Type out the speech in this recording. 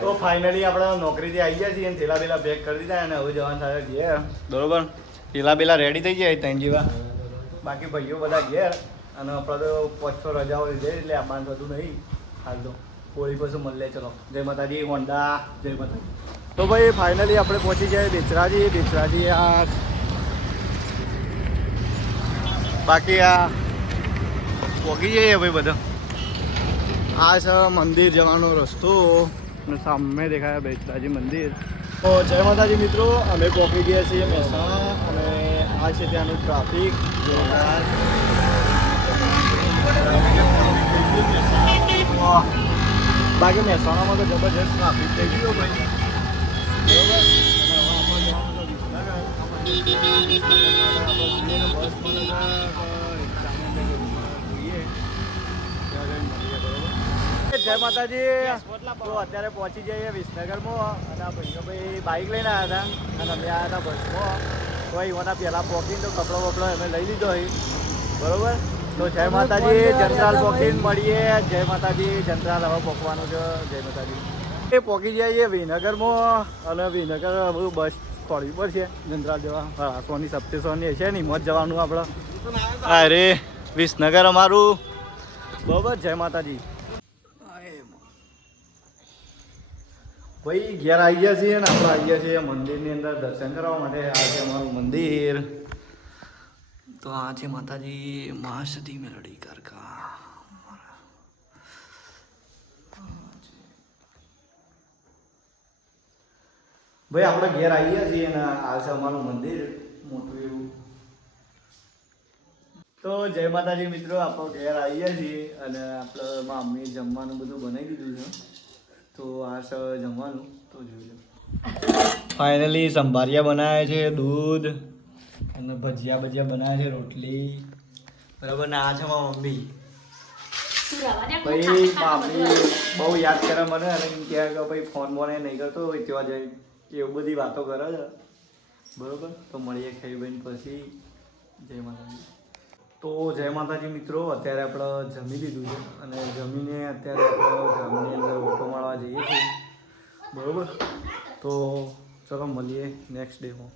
તો ફાઇનલી આપણે નોકરીથી આવી ગયા છીએ અને થેલા બેલા પેક કરી દીધા અને હવે જવાનું થાય ઘેર બરોબર. થેલા બેલા રેડી થઈ ગયા ત્રણ જેવા, બાકી ભાઈઓ બધા ઘેર અને આપણે તો 5-6 રજાઓ લીધે એટલે આપવાનું થતું નહીં હાલ તો. હોળી પછી મળીએ. ચલો જય માતાજી. હોન્ડા જય માતાજી. તો ભાઈ ફાઇનલી આપણે પહોંચી ગયા બેચરાજી આ બાકી આ પહોંચી જઈએ ભાઈ બધા. આ છે મંદિર જવાનો રસ્તો અને સામે દેખાય બેચરાજી મંદિર. તો જય માતાજી મિત્રો, અમે પહોંચી ગયા છીએ મહેસાણા અને આ છે ત્યાંનું ટ્રાફિક જોરદાર. બાકી મહેસાણામાં તો જબરજસ્ત ટ્રાફિક થઈ ગયો ભાઈ જય માતાજી. તો અત્યારે પહોંચી જઈએ વિસનગરમાં અને આ ભાઈ બાઇક લઈને આવ્યા હતા અને અમે આવ્યા હતા બસમાં. તો એવાના પહેલાં પહોંચીને તો કપડો વપડો અમે લઈ લીધો અહીં બરોબર. તો જય માતાજી. જનરાલ પહોંચીને મળીએ. જય માતાજી. જનરાલ હવે પહોંચવાનું છે. જય માતાજી. એ પહોંચી જઈએ વિનગરમાં અને વિનગર બધું બસ ખોળવી પડશે જનરાલ જવા. 100ની હશે ને હિંમત જવાનું આપણે. અરે વિસનગર અમારું બરોબર. જય માતાજી. ભાઈ ઘેર આવી ગયા છીએ ને આપણે આવી ગયા છીએ મંદિરની અંદર દર્શન કરવા માટે. આ છે અમારું મંદિર. તો આ છે માતાજી મહાસતી મેલડી કારકા. ભાઈ આપણે ઘેર આવી ગયા છીએ ને આ છે અમારું મંદિર મોટું એવું. તો જય માતાજી મિત્રો, આપણે ઘેર આવી ગયા છીએ અને આપણે મમ્મીએ જમવાનું બધું બનાવી દીધું છે. તો આ છે જમવાનું. તો જોઈ લો ફાઇનલી સંભારિયા બનાવે છે, દૂધ અને ભજીયા બનાવે છે, રોટલી બરાબર. ને આ છે મારી મમ્મી. ભાઈ મમ્મી બહુ યાદ કરે મને અને એમ કહે કે ભાઈ ફોન બોને નહીં કરતો હોય ત્યાં જાય એવું બધી વાતો કરે છે બરોબર. તો મળીએ ખાઈ બહીને પછી. જય માતાજી. તો જય માતાજી મિત્રો, અત્યારે આપણે જમી લીધું છે અને જમીને અત્યારે આપણે ગામની અંદર ઓટો મારવા જઈએ છીએ બરોબર. તો ચલો મળીએ નેક્સ્ટ ડેમાં.